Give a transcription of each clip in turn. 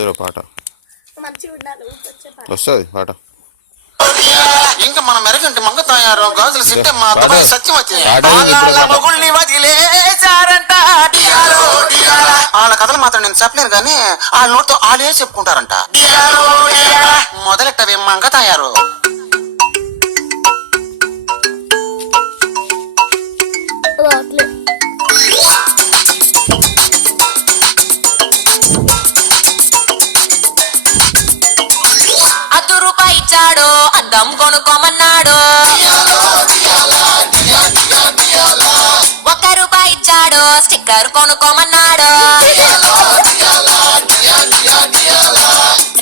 ఏదో పాట వస్తుంది పాట. ఇంకా మన మెరగంటి మంగ తయారు గాజులు సిట్టమ్మ దుబాయ్ సత్యవతి మొగుల్ని వదిలేశారంట. వాళ్ళ కథలు మాత్రం నేను చెప్పలేను కానీ వాళ్ళ నోటితో వాళ్ళే చెప్పుకుంటారంట. మొదలెట్టవే మంగ తయారు. ఇచ్చాడు అద్దం కొనుక్కోమన్నాడు. ₹1 ఇచ్చాడు స్టిక్కర్ కొనుక్కోమన్నాడు.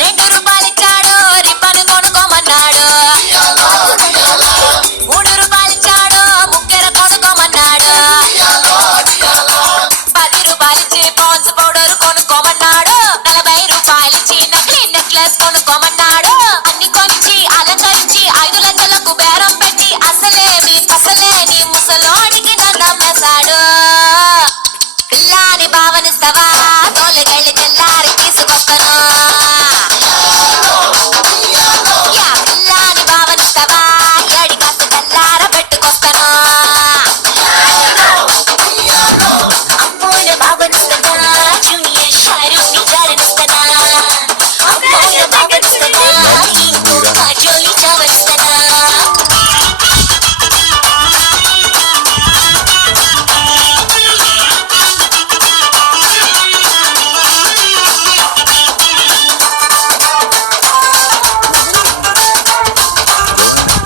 ₹2 ఇచ్చాడు రిబ్బన్ కొనుక్కోమన్నాడు. ₹3 ఇచ్చాడు ముక్కెర కొనుక్కోమన్నాడు. ₹10 ఇచ్చి పాన్స్ పౌడర్ కొనుక్కోమన్నాడు. ₹40 ఇచ్చి నకిలీ నెక్లెస్ కొనుక్కోమన్నాడు. అన్ని కొనిచ్చి అలంకరించి 5 లక్షలకు బేరం పెట్టి అసలేని ముసలోడికి నమ్మేశాడు. పిల్లాని భావనిస్తావా తోలగళ్ళి తెల్లారి తీసుకొస్తాను. పిల్లాని భావనిస్తావా ఏడి కాస్త తెల్లార పెట్టుకొస్తాను. అమ్మోని భావనిస్తావా జూనియర్ షారూఖ్ జారనిస్తానా. అమ్మోని భావనిస్తావా ఇంకో కాజోలి చావనిస్తానా.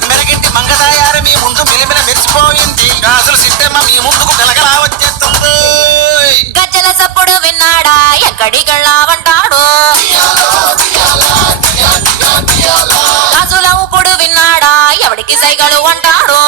మెరగంటి మంగ తయారు మీ ముందు మిలిమిల మెరిసిపోయింది. గాజులు సిట్టమ్మ మీ ముందుకు గలగలా వచ్చేస్తుంది. గజ్జల సప్పుడు విన్నాడా ఎక్కడికెళ్ళావంటాడు. గాజుల ఊపుడు విన్నాడా ఎవడికి సైగలు అంటాడు.